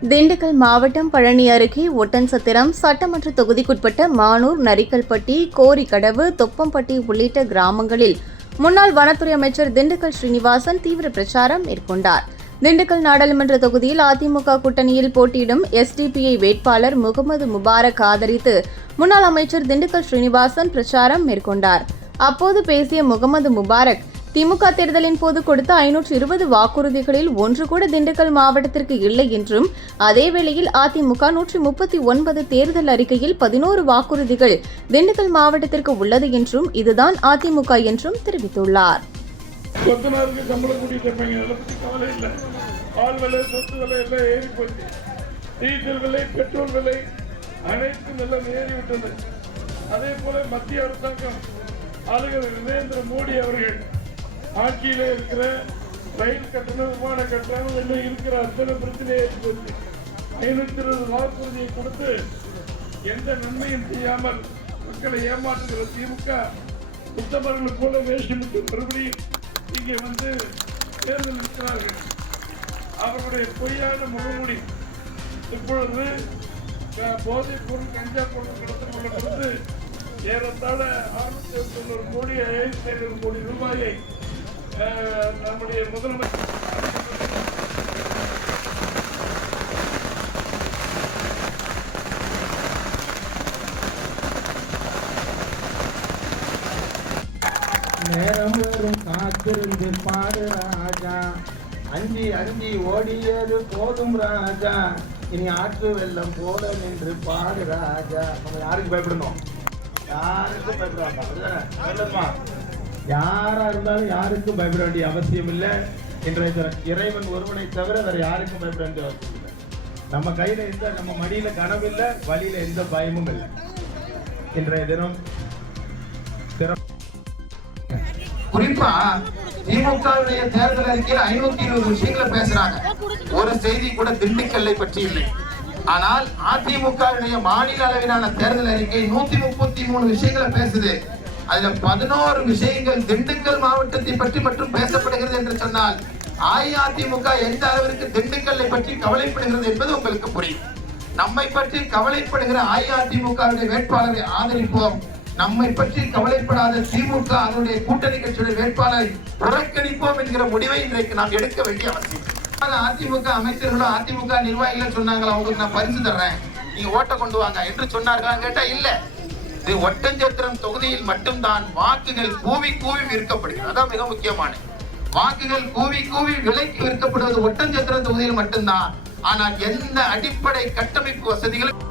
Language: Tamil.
திண்டுக்கல் மாவட்டம் பழனி அருகே ஒட்டன்சத்திரம் சட்டமன்ற தொகுதிக்குட்பட்ட மானூர், நரிக்கல்பட்டி, கோரிக்கடவு, தொப்பம்பட்டி உள்ளிட்ட கிராமங்களில் முன்னாள் வனத்துறை அமைச்சர் திண்டுக்கல் ஸ்ரீனிவாசன் தீவிர பிரச்சாரம் மேற்கொண்டார். திண்டுக்கல் நாடாளுமன்ற தொகுதியில் அதிமுக கூட்டணியில் போட்டியிடும் எஸ்டிபிஐ வேட்பாளர் முகமது முபாரக் ஆதரித்து முன்னாள் அமைச்சர் திண்டுக்கல் ஸ்ரீனிவாசன் பிரச்சாரம் மேற்கொண்டார். அப்போது பேசிய முகமது முபாரக், திமுக தேர்தலின் போது கொடுத்த 520 வாக்குறுதிகளில் ஒன்று கூட திண்டுக்கல் மாவட்டத்திற்கு இல்லை என்றும், அதேவேளையில் அதிமுக 139 தேர்தல் அறிக்கையில் 11 வாக்குறுதிகள் திண்டுக்கல் மாவட்டத்திற்கு உள்ளது என்றும், இதுதான் அதிமுக என்றும் தெரிவித்துள்ளார். அதே போல மத்திய அரசாங்கம் ஆளுநர் நரேந்திர மோடி அவர்கள் ஆட்சியில் இருக்கிற ரயில் கட்டணம், விமான கட்டணம் எல்லாம் இருக்கிற அத்தனை பிரச்சனையை ஏற்படுத்தி 520 வாக்குறுதியை கொடுத்து எந்த நன்மையும் செய்யாமல் மக்களை ஏமாற்றுகிற திமுக உத்தமர்கள் போல வேஷமிட்டு மறுபடியும் இங்கே வந்து தேர்தல் இருக்கிறார்கள். அவர்களுடைய பொய்யான முகமூடி இப்பொழுது போதைப் பொருள், கஞ்சா பொருள் கடத்தல் கொள்ளப்படுவது ஏறத்தாழ 690 கோடி 500 கோடி ரூபாயை நம்முடைய முதலமைச்சர் நேரம் வரும் காத்திருந்து பாடு ராஜா, அஞ்சி அஞ்சி ஓடியது போதும் ராஜா, இனி ஆற்று வெள்ளம் போல நின்று பாடு ராஜா. நம்ம யாருக்கு பயப்படணும்? யாருக்கும் பயப்படாமா? யாரா இருந்தாலும் யாருக்கும் பயப்பட வேண்டிய அவசியம் இல்லை. இன்றைய இறைவன் ஒருவனை தவிர வேற யாருக்கும் பயப்பட வேண்டிய அவசியம் இல்லை. நம்ம கையில எந்த, நம்ம மடியில கனவு இல்லை, வழியில எந்த பயமும் இல்லை. இன்றைய தினம் குறிப்பா திமுகவுடைய தேர்தல் அறிக்கையில் 520 விஷயங்களை பேசுறாங்க. ஒரு செய்தி கூட திண்டுக்கல்லை பற்றி இல்லை. ஆனால் அதிமுகவுடைய மாநில அளவிலான தேர்தல் அறிக்கை 133 விஷயங்களை பேசுது. அதுல 11 விஷயங்கள் திண்டுக்கல் மாவட்டத்தை பற்றி மட்டும் பேசப்படுகிறது என்று சொன்னால், அஇஅதிமுக எந்த அளவிற்கு திண்டுக்கல்லை பற்றி கவலைப்படுகிறது என்பது உங்களுக்கு புரியும். நம்மை பற்றி கவலைப்படுகிற அஇஅதிமுக வேட்பாளரை ஆதரிப்போம். நம்மை பற்றி கவலைப்படாத திமுக அதனுடைய கூட்டணி கட்சியுடைய வேட்பாளரை புறக்கணிப்போம் என்கிற முடிவை இன்றைக்கு நாம் எடுக்க வேண்டிய அவசியம். அதிமுக அமைச்சர்களோ அதிமுக நிர்வாகிகளோ சொன்னாங்களா, உங்களுக்கு நான் பரிசு தர்றேன், நீங்க ஓட்ட கொண்டு வாங்க என்று சொன்னார்களா கேட்டா இல்ல. இது ஒட்டன்சத்திரம் தொகுதியில் மட்டும்தான் வாக்குகள் கூவி கூவி விற்கப்படுகிறது. அதான் மிக முக்கியமான வாக்குகள் கூவி கூவி விலைக்கு விற்கப்படுவது ஒட்டன்சத்திரம் தொகுதியில் மட்டும்தான். ஆனால் எந்த அடிப்படை கட்டமைப்பு வசதிகளும்